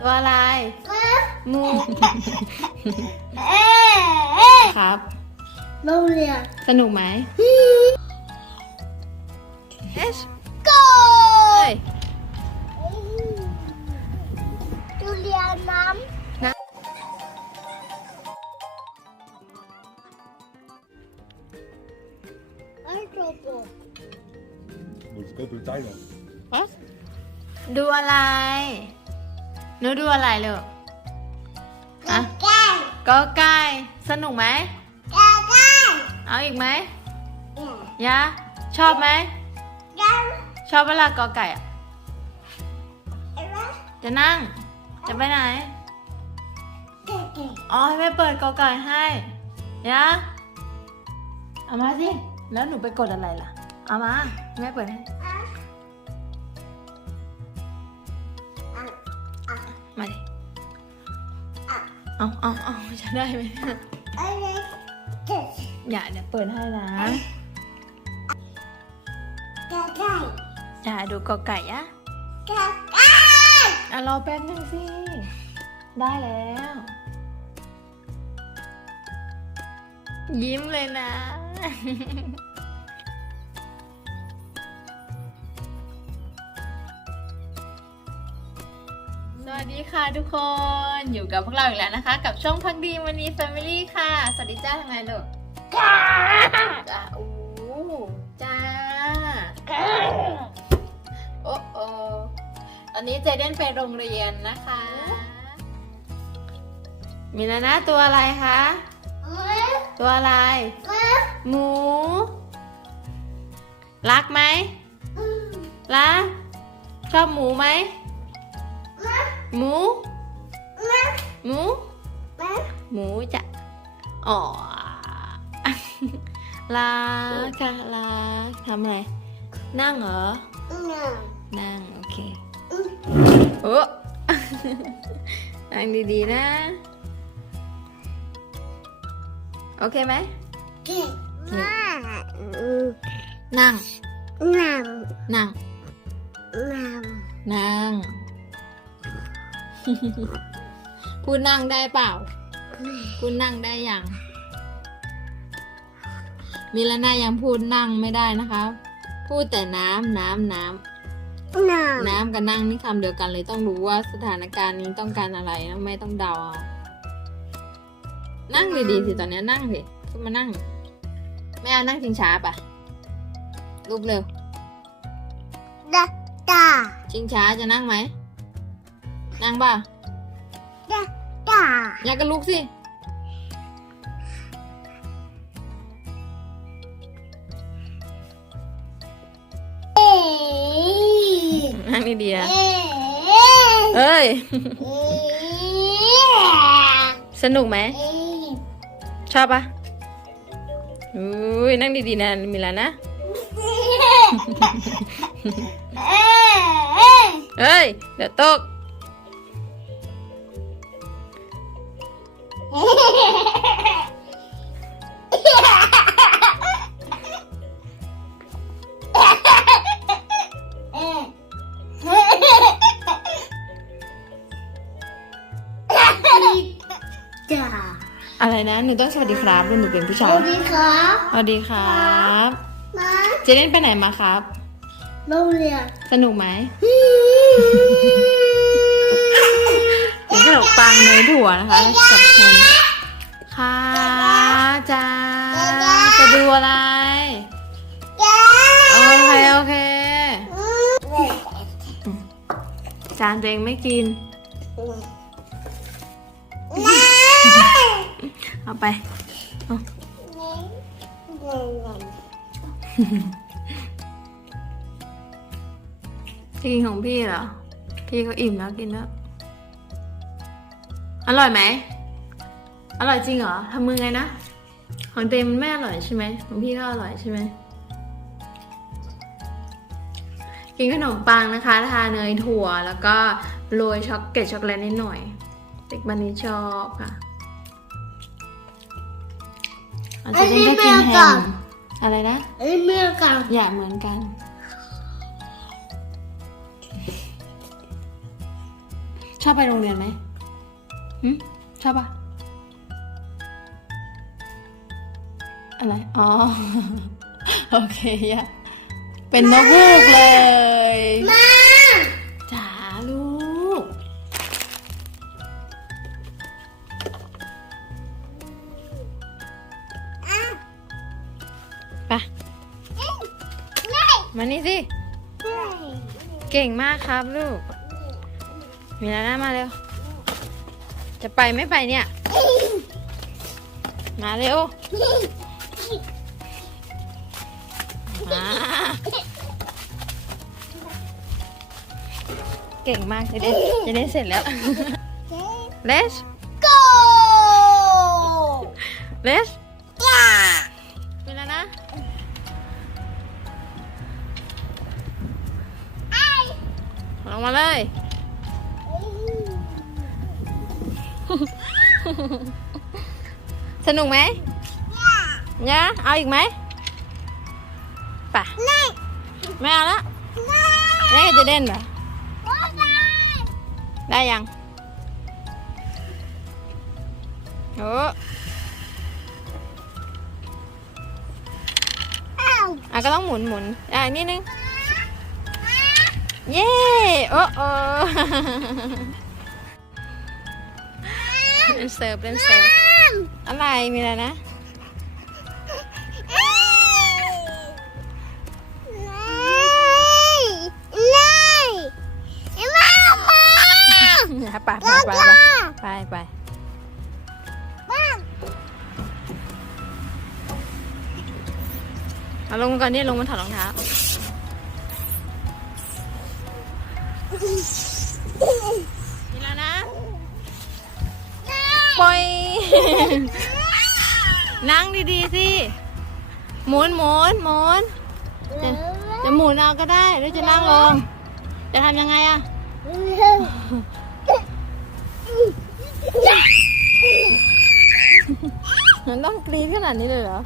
ตัวอะไร งูเอ๊ะเอ๊ะครับ โรงเรียนสนุกไหมเอชโกเฮ้ยดูเรียนน้น้ำไอ้โรโบ Moet ik ook een tijd dan? ดูอะไร หนูดูอะไรลูกอะแก้วก็ไก่สนุกไหมแก้วแก้วเอาอีกไหมเนี่ยยะชอบไหมแก้วชอบเวลากอไก่อะเอ๊ะจะนั่ง จะไปไหนเก๋เก๋อ๋อให้แม่เปิดกอไก่ให้ยะเอามาสิ แล้วหนูไปกดอะไรล่ะ เอามาแม่เปิดให้ เอาเอาเอาจะได้ไหมเอ๊ะเก๋อย่าเดี๋ยวเปิดให้นะแก้วแก้วอย่าดูกอไก่อะแก้วแก้วอะรอแป๊บนึงสิ ได้แล้ว ยิ้มเลยนะ สวัสดีค่ะทุกคนอยู่กับพวกเราอีกแล้วนะคะ กับช่องพักดีวันนี้ Family ค่ะ สวัสดีจ้าทำไงลูกก้าจ้าอู้จ้าโอ้โอตอนนี้เจเดนไปโรงเรียนนะคะ มีนานะตัวอะไรคะเอ๊ะตัวอะไรเอ๊ะหมู รักไหมอืมรักชอบหมูไหมเอ๊ะ หมูเอ๊ะหมูเอ๊ะหมูจะอ๋อรักค่ะรักทำอะไร นั่งเหรอเนี่ยนั่ง โอเคอืมโอ้นั่งดีๆนะ โอเคไหมเก่งมากอืมนั่งน้นั่งำน้นั่ง พูดนั่งได้เปล่า พูดนั่งได้ยัง มิลาน่ายังพูดนั่งไม่ได้นะคะ พูดแต่น้ำน้ำน้ำำน้น้ำกับนั่งนี่คำเดียวกันเลยต้องรู้ว่าสถานการณ์นี้ต้องการอะไรนะไม่ต้องเดาเอานั่งดีๆสิตอนเนี้ยนั่งสิขึ้นมานั่ง ไม่เอานั่งชิงช้าปะลุกเร็วำดาดาชิงช้าจะนั่งไหม นั่งป่ะดาดาอยากก็ลุกสิเอ๊ะนั่งดีๆนะเอ๊ะเอ้ยเอ๊ะสนุกไหมเอ๊ะชอบปะอุ้ยนั่งดีๆนะมิลานะเอ๊ะเอ๊ะเอ้ย เดี๋ยวตก อะไรนะหนูต้องสวัสดีครับแล้วหนูเป็นผู้สชายวัสดีครับสวัสดีครับมาเจเล่นไปไหนมาครับ โรงเรียน สนุกไหมเป็น ขนมปังเนยถั่วนะคะกับคนค่ะจ้าจะดูอะไรโอเคโอเคจานตัวเองไม่กิน เอาไปจะกินของพี่เหรอ พี่ก็อิ่มแล้วกินแล้ว อร่อยไหม อร่อยจริงเหรอทำมือไงนะ ของเต็มนไม่อร่อยใช่ไหมของพี่ก็อร่อยใช่ไหมกินขนมปังนะคะ ทาเนยถั่วแล้วก็โรยช็อกเกตช็อกโกแลตนิดหน่อย เด็กบันนี้ชอบค่ะอาจจะได้กินแฮมอะไรนะไอ้เมื่อกันอย่าเหมือนกัน ชอบไปโรงเรียนไหม หึชอบปะอะไร อ๋อ โอเคยะเป็นนกฮูกเลย มาจ๋าลูก ไป มานี่สิ เก่งมากครับลูก มีแล้วนะมาเร็ว จะไปไม่ไปเนี่ย มาเร็ว มา เก่งมากจะได้จะได้เสร็จแล้ว Let's โก Let's จ้ามีแล้วนะลงมาเลย สนุกไหมเนี่ยเอาอีกไหมไป่ะไม่เอาละนี่จะเด่นเหรอได้ยังโอ้อะก็ต้องหมุนหมุนอะนิดนึง เย้ โอ้โอ้ เล่นเซิร์ฟเล่นเซิร์ฟอะไรมีอะไรนะไปไปไปไปไปเอาลงก่อนนี่ลงมาถอดรองเท้า ปอย นั่งดีๆสิหมุนหมุนหมุนจะจะหมุนเอาก็ได้หรือจะนั่งลง จะทำยังไงอะมันต้องกรีดขนาดนี้เลยเหรอ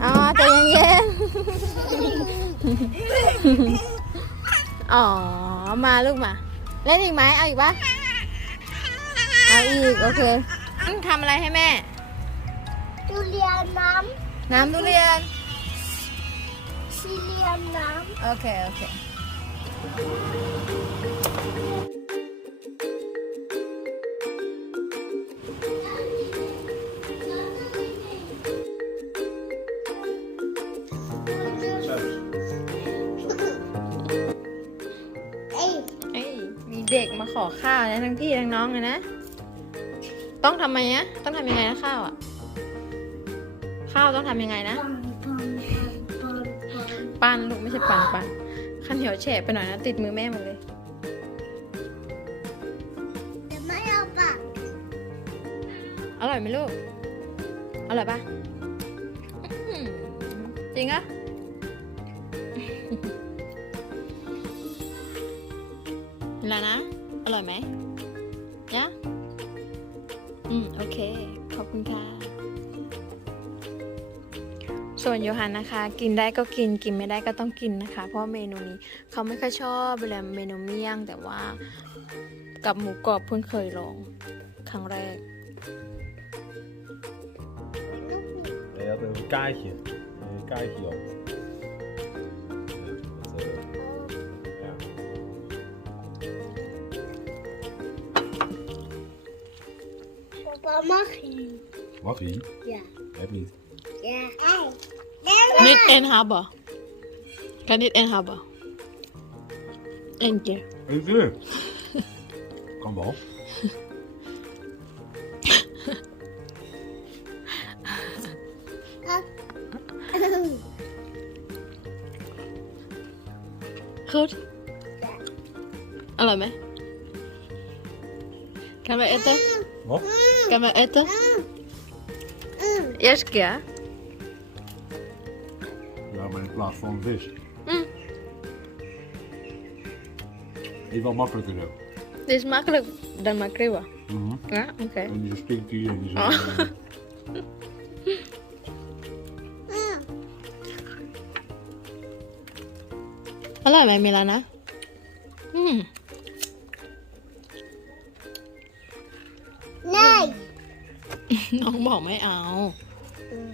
เอาใจเย็นๆ อ๋อ มาลูกมา เล่นอีกไหมเอาอีกปะ อาอีก โอเคทำอะไรให้แม่ ทุเรียนน้น้ำทุเรียนำทุเรียนน้โอเค โอเคำเอ้ยเอ้ยมีเด็กมาขอข้าวนะทั้งพี่ทั้งน้องเลยนะ ต้องทำไมนะต้องทำยังไงนะข้าวอะข้าวต้องทำยังไงนะปังปังปังปังปั้นลูกไม่ใช่ปั่นปั่นข้าวเหนียวแฉะไปหน่อยนะติดมือแม่หมดเลยเดี๋ยวไม่เอาปากอร่อยไหมลูก อร่อยปะจริงอะแล้วนะ อร่อยไหมยะ อืม โอเค ขอบคุณค่ะ ส่วนโยฮันนะคะ กินได้ก็กิน กินไม่ได้ก็ต้องกินนะคะ เพราะเมนูนี้เขาไม่ค่อยชอบเวลาเมนูเมี่ยง แต่ว่ากับหมูกรอบเพิ่งเคยลอง ครั้งแรก Nee, je had een kaartje. Een kaartje op. Dat, ป๊าป๊ามาขี Mag hij? อย่า Heb niet. อย่าเอ้ยเดี๋ยว Niet inhalen. Kan niet inhalen. Eén keer. Eén keer. kan wel. เอา Goed. Allee, mee. Kan we eten? Wat? Kan we eten? อืม Eerste keer. Ja, maar in plaats van vis. Mm. Eet wel makkelijker zo. Dit is makkelijk dan makreel. Mhm. Ja, oké. En die stinky en die zo. Oh. อืมอ น้องบอกไม่เอาอืม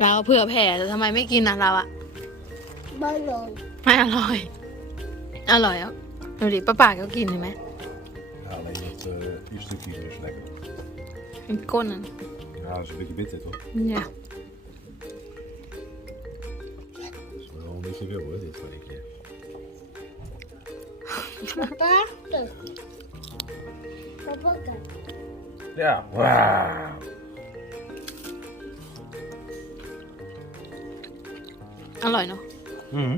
เราเผื่อแผ่แต่ทำไมไม่กินนะเราอะบอลลงไม่อร่อย อร่อยอะดูดิป้าป่าก็กินเห็นไหม Ja, alleen dat uh, die stukjes is lekker. มันก้นอะ Ja, dat is een beetje bitter toch? เนี่ย Dat is wel een beetje wil hoor, dit van ik keer. ป๊าป๊าเกิดป๊าป๊าเกิด Ja, wauw. อร่อยเนาะ Mhm.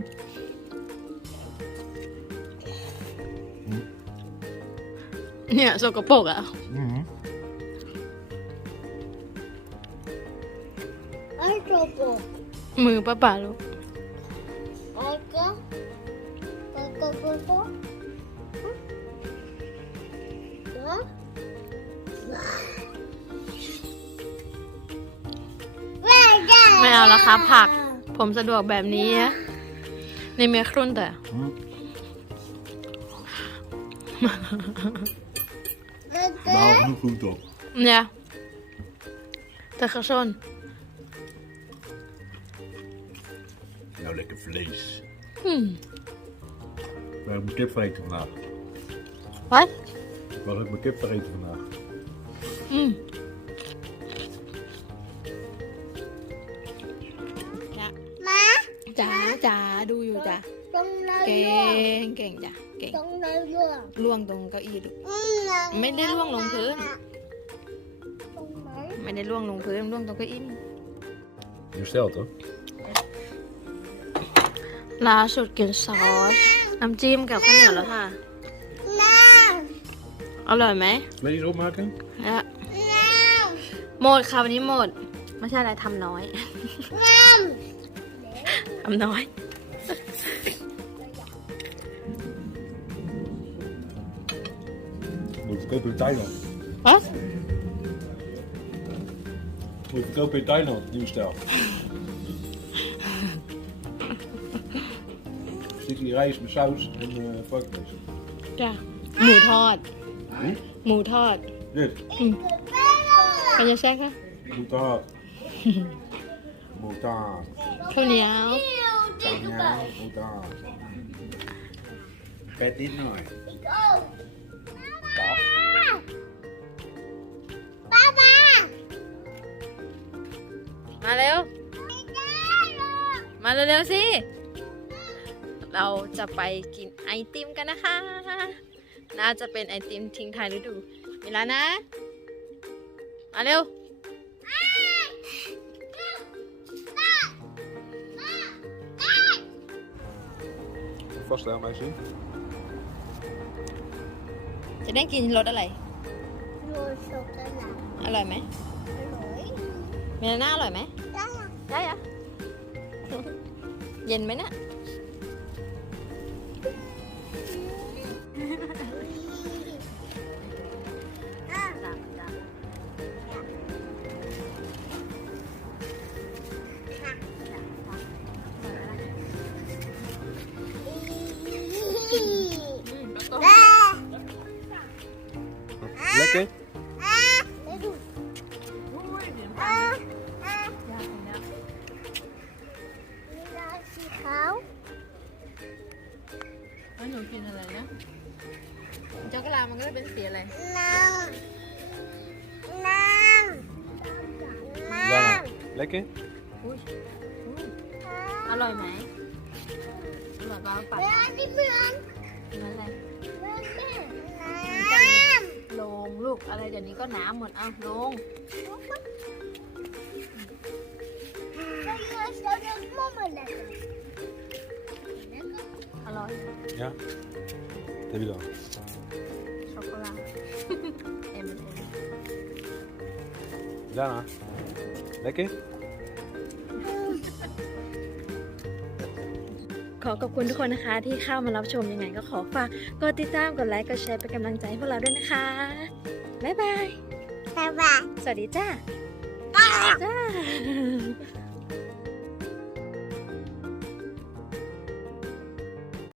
เนี่ยสกปรกอะ Mhm. ไอ้โรโบมือป้า เอาแล้วครับผัก ผมสะดวกแบบนี้อะในเมียครุ่นแต่ Mhm. แล้วก็ Nou, genoeg goed op. เนี่ยแต่ข้าวชน Nou, lekker vlees. อืม We hebben mijn kip vreten vandaag. what Ik was ook mijn kip vreten vandaag. อื จ๋าจ๋าดูอยู่จ้ะตรงไหนเก่ล่วงงเก่งจ้ะเก่งตรงไหนล่วงล่วงตรงเก้าอี้ลูกอืนะไม่ได้ล่วงลงพื้น ตรงไหนไม่ได้ล่วงลงพื้นล่วงตรงเก้าอี้นี่ Je stelt hoor. ล่าสุดกินซอสน้ำจิ้มกับข้าวเหนียวแล้วค่ะ น้อร่อยไหม Vlees opmaken? นะำน้หมดค่ะวันนี้หมด ไม่ใช่อะไรทำน้อยำน้ทำ น้อย Moet ik kopen in Thailand. ฮะ Moet ik kopen in Thailand, nieuwe stijl. Stukje rijst met saus en uh, varkensvlees. จ้ะหมูทอด Hm? หมูทอด Dit, เป็นยังไงคะ moetaar. Moetaar. ข้าวเหนียว Tanja, moetaar. Vet dit nou. ำอีกโอ้ Kap. ป้าป้ามาเร็วไม่ได้หรอกมาเร็วๆสิ เราจะไปกินไอติมกันนะคะ น่าจะเป็นไอติมทิ้งท้ายฤดู เวลานะ มาเร็ว Vaststellen, mij zien. จะได้กินรสอะไร โรยช็อกโกแลตอร่อยไหมอร่อยเมลาน่าอร่อยไหม ได้ ได้อะ เย็นไหมเนะอ่ สีอะไรน้ำน้ำน้ Jana, lekker? อุ้ยำอร่อยไหมอร่อยเปล่าปัดเวลาที่เหมือนนั่นอะไรเหมือนแม่น้ำลงลูกอะไรเดี๋ยวนี้ก็น้ำหมดอะลงก็ยังจะเรียก mamma lekker. อร่อย Ja. Wat heb je dan? ช็อกโกแลตเอ็มเอ็ม Jana, lekker? ขอขอบคุณทุกคนนะคะ ที่เข้ามารับชมยังไงก็ขอฝากกดติดตามกดไลค์กดแชร์เป็นกำลังใจให้พวกเราด้วยนะคะ บ๊ายบาย Bye bye. สวัสดีจ้า Bye. จ้า